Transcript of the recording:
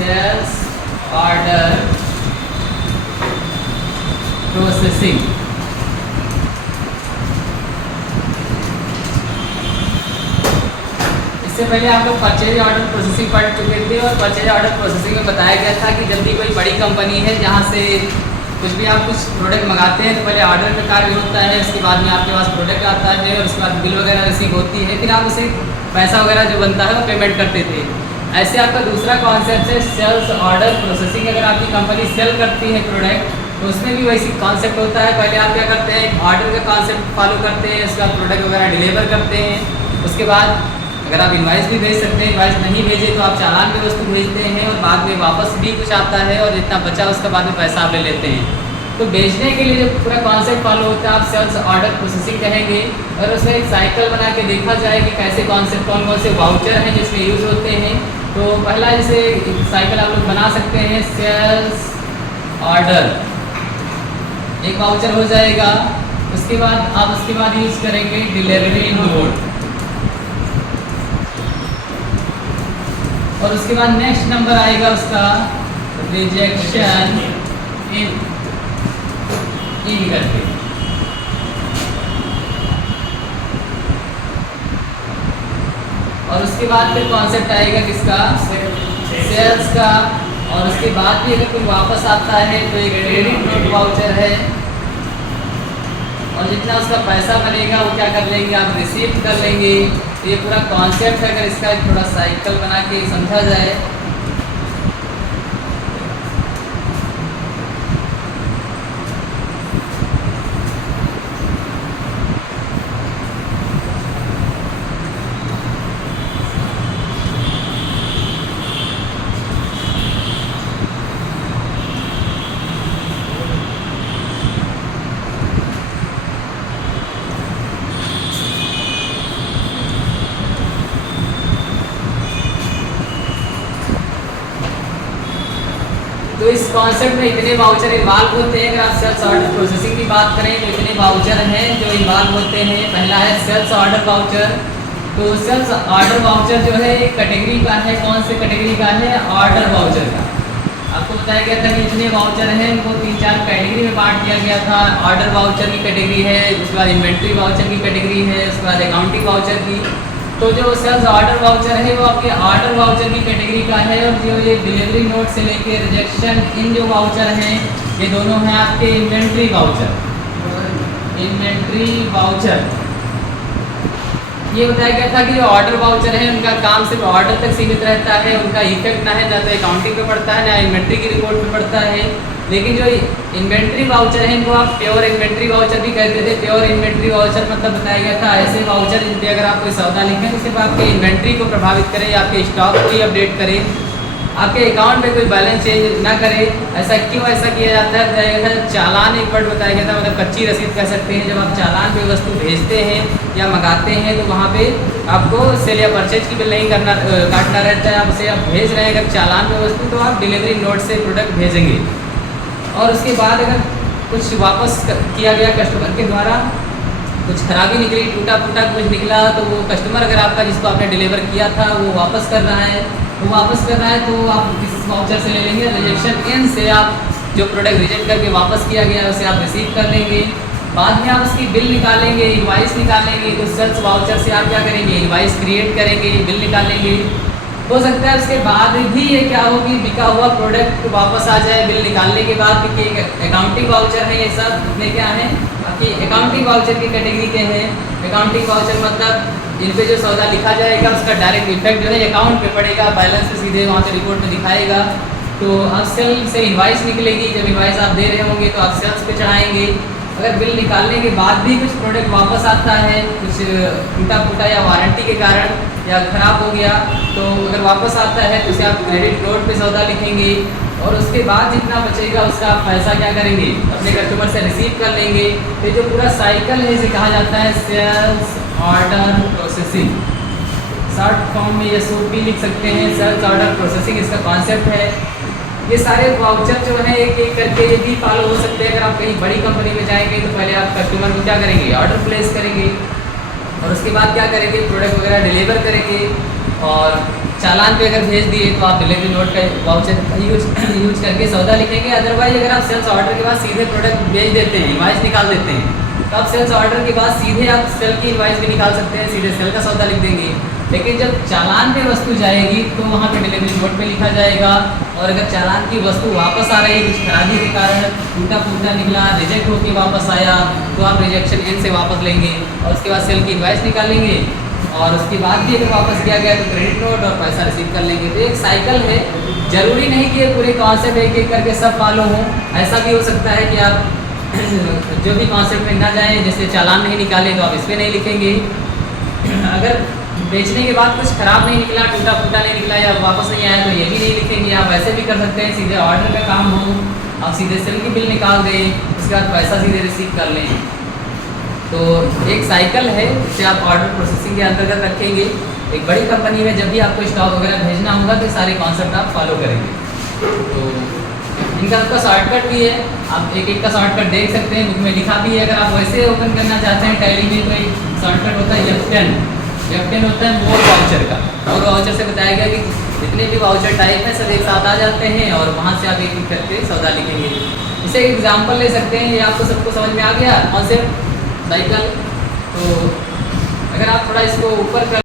Sales order processing. इससे पहले आप लोग परचेज ऑर्डर प्रोसेसिंग पढ़ चुके थे और परचेज ऑर्डर प्रोसेसिंग में बताया गया था कि जब भी कोई बड़ी कंपनी है जहाँ से कुछ भी आप कुछ प्रोडक्ट मंगाते हैं तो पहले ऑर्डर का कार्य होता है, उसके बाद में आपके पास प्रोडक्ट आता है और उसके बाद बिल वगैरह रिसीव होती है, फिर आप उसे पैसा वगैरह जो बनता है वो पेमेंट करते थे। ऐसे आपका दूसरा कॉन्सेप्ट है सेल्स ऑर्डर प्रोसेसिंग। अगर आपकी कंपनी सेल करती है प्रोडक्ट तो उसमें भी वैसी कॉन्सेप्ट होता है। पहले आप क्या करते हैं, एक ऑर्डर का कॉन्सेप्ट फॉलो करते हैं, उसके बाद प्रोडक्ट वगैरह डिलीवर करते हैं। उसके बाद अगर आप इनवाइस भी भेज सकते हैं, इनवाइस नहीं भेजे तो आप चालान में वस्तु भेजते हैं और बाद में वापस भी कुछ आता है और जितना बचा उसका बाद में पैसा आप ले लेते हैं। तो बेचने के लिए जो पूरा कॉन्सेप्ट फॉलो होता है आप सेल्स ऑर्डर प्रोसेसिंग कहेंगे। और उसमें एक साइकिल बना के देखा जाए कि कैसे कॉन्सेप्ट कौन कौन से वाउचर हैं जिसमें यूज़ होते हैं। तो पहला जैसे साइकिल आप लोग बना सकते हैं, सेल्स ऑर्डर एक वाउचर हो जाएगा। उसके बाद यूज़ करेंगे डिलीवरी नोट और उसके बाद नेक्स्ट नंबर आएगा उसका रिजेक्शन इन करके। और उसके बाद फिर कॉन्सेप्ट आएगा किसका, सेल्स का। और उसके बाद भी अगर कोई वापस आता है तो एक क्रेडिट नोट वाउचर है और जितना उसका पैसा बनेगा वो क्या कर लेंगे, आप रिसीव कर लेंगे। तो ये पूरा कॉन्सेप्ट है, अगर इसका थोड़ा साइकिल बना के समझा जाए। तो इस कॉन्सेप्ट में इतने वाउचर इन्वॉल्व होते हैं। अगर आप सेल्स ऑर्डर प्रोसेसिंग की बात करें तो इतने वाउचर हैं जो इन्वॉल्व होते हैं। पहला है सेल्स ऑर्डर वाउचर। तो सेल्स ऑर्डर वाउचर जो है एक कैटेगरी का है। कौन से कैटेगरी का है, ऑर्डर वाउचर का। आपको बताया गया था कि इतने वाउचर हैं, उनको 3-4 कैटेगरी में बांट दिया गया था। ऑर्डर वाउचर की कैटेगरी है, उसके बाद इन्वेंट्री वाउचर की कैटेगरी है, उसके बाद अकाउंटिंग वाउचर की। तो जो सेल्स ऑर्डर वाउचर है वो आपके ऑर्डर वाउचर की कैटेगरी का है। और जो ये डिलीवरी नोट से लेके रिजेक्शन इन जो वाउचर हैं ये दोनों हैं आपके इन्वेंट्री वाउचर। इन्वेंट्री वाउचर ये बताया गया था कि जो ऑर्डर वाउचर है उनका काम सिर्फ ऑर्डर तक सीमित रहता है, उनका इफेक्ट ना है ना तो अकाउंटिंग पे पड़ता है ना इन्वेंट्री की रिपोर्ट पे पड़ता है। लेकिन जो इन्वेंट्री वाउचर है इनको आप प्योर इन्वेंट्री वाउचर भी कहते थे। प्योर इन्वेंट्री वाउचर मतलब बताया गया था ऐसे वाउचर जिन पे अगर आप कोई सौदा लिखें तो सिर्फ आपके इन्वेंट्री को प्रभावित करे, आपके स्टॉक को ही अपडेट करे, आपके अकाउंट में कोई बैलेंस चेंज ना करे। ऐसा क्यों ऐसा किया जाता है, बताया गया था चालान एक वर्ड बताया गया था, मतलब कच्ची रसीद कह सकते हैं। जब आप चालान पे वस्तु भेजते हैं या मंगाते हैं तो वहाँ पे आपको सेल या परचेज की बिल नहीं करना काटना रहता है। आप उसे आप भेज रहे हैं अगर चालान पे वस्तु तो आप डिलीवरी नोट से प्रोडक्ट भेजेंगे। और उसके बाद अगर कुछ वापस किया गया कस्टमर के द्वारा, कुछ खराबी निकली, टूटा फूटा कुछ निकला तो वो कस्टमर अगर आपका जिसको आपने डिलीवर किया था वो वापस कर रहा है तो आप किस वाउचर से ले लेंगे, रिजेक्शन इन से आप जो प्रोडक्ट रिजेक्ट करके वापस किया गया है उसे आप रिसीव कर लेंगे। बाद में आप उसकी बिल निकालेंगे, इनवाइस निकालेंगे। तो सेल्स वाउचर से आप क्या करेंगे, इनवाइस क्रिएट करेंगे, बिल निकालेंगे। हो सकता है उसके बाद भी ये क्या हो कि बिका हुआ प्रोडक्ट वापस आ जाए बिल निकालने के बाद, क्योंकि अकाउंटिंग वाउचर है ये सब। इतने क्या हैं आपकी अकाउंटिंग वाउचर की कैटेगरी के हैं। अकाउंटिंग वाउचर मतलब इन पे जो सौदा लिखा जाएगा उसका डायरेक्ट इफेक्ट जो है अकाउंट पे पड़ेगा, बैलेंस से सीधे वहाँ से रिपोर्ट में दिखाएगा। तो अब सेल से इनवाइस निकलेगी, जब इनवाइस आप दे रहे होंगे तो आप सेल्स पे चढ़ाएंगे। अगर बिल निकालने के बाद भी कुछ प्रोडक्ट वापस आता है, कुछ टूटा फूटा या वारंटी के कारण या ख़राब हो गया, तो अगर वापस आता है तो उसे आप क्रेडिट नोट पे सौदा लिखेंगे और उसके बाद जितना बचेगा उसका आप पैसा क्या करेंगे, अपने कस्टमर से रिसीव कर लेंगे। तो ये जो पूरा साइकिल है इसे कहा जाता है sales order processing. Short form में SOP लिख सकते हैं, सेल्स ऑर्डर प्रोसेसिंग इसका कॉन्सेप्ट है। ये सारे वाउचर जो है एक एक करके ये भी फॉलो हो सकते हैं। अगर आप कहीं बड़ी कंपनी में जाएंगे तो पहले आप कस्टमर को क्या करेंगे, ऑर्डर प्लेस करेंगे और उसके बाद क्या करेंगे, प्रोडक्ट वगैरह डिलीवर करेंगे। और चालान पे अगर भेज दिए तो आप डिलीवरी नोट का वाउचर का यूज करके सौदा लिखेंगे। अदरवाइज अगर आप सेल्स ऑर्डर के बाद सीधे प्रोडक्ट भेज देते हैं, इनवाइस निकाल देते हैं, तो आप सेल्स ऑर्डर के बाद सीधे आप सेल की इनवाइस भी निकाल सकते हैं, सीधे सेल का सौदा लिख देंगे। लेकिन जब चालान पे वस्तु जाएगी तो वहाँ पे डिलीवरी नोट पे लिखा जाएगा। और अगर चालान की वस्तु वापस आ रही है कुछ खराबी के कारण, टूटा फूटा निकला, रिजेक्ट होकर वापस आया, तो आप रिजेक्शन एंड से वापस लेंगे और उसके बाद सेल की इनवाइस निकालेंगे। और उसके बाद भी अगर वापस किया गया तो क्रेडिट नोट और पैसा रिसीव कर लेंगे। तो एक साइकिल है, जरूरी नहीं कि पूरे कॉन्सेप्ट एक एक करके सब फॉलो हो। ऐसा भी हो सकता है कि आप जो भी कॉन्सेप्ट में ना जाएं, जैसे चालान नहीं निकाले तो आप इस पर नहीं लिखेंगे। अगर बेचने के बाद कुछ ख़राब नहीं निकला, टूटा फूटा नहीं निकला या वापस नहीं आया तो ये भी नहीं लिखेंगे। आप वैसे भी कर सकते हैं, सीधे ऑर्डर का काम हो, आप सीधे सेल की बिल निकाल दें, उसके बाद पैसा सीधे रिसीव कर लें। तो एक साइकिल है, जिसे आप ऑर्डर प्रोसेसिंग के अंतर्गत रखेंगे। एक बड़ी कंपनी में जब भी आपको स्टॉक वगैरह भेजना होगा तो सारे कॉन्सेप्ट आप फॉलो करेंगे। तो इनका आपका शॉर्टकट भी है, आप एक एक का शॉर्टकट देख सकते हैं, बुक में लिखा भी है। अगर आप वैसे ओपन करना चाहते हैं टैली में तो एक शॉर्टकट होता है F10 होता है मोर वाउचर का। मोर वाउचर से बताया गया कि जितने भी वाउचर टाइप हैं सब एक साथ आ जाते हैं और वहाँ से आप एक एक करके सौदा लिखेंगे। इसे एक एग्जाम्पल ले सकते हैं, ये आपको सबको समझ में आ गया कॉन्सेप्ट साइकिल। तो अगर आप थोड़ा इसको ऊपर कर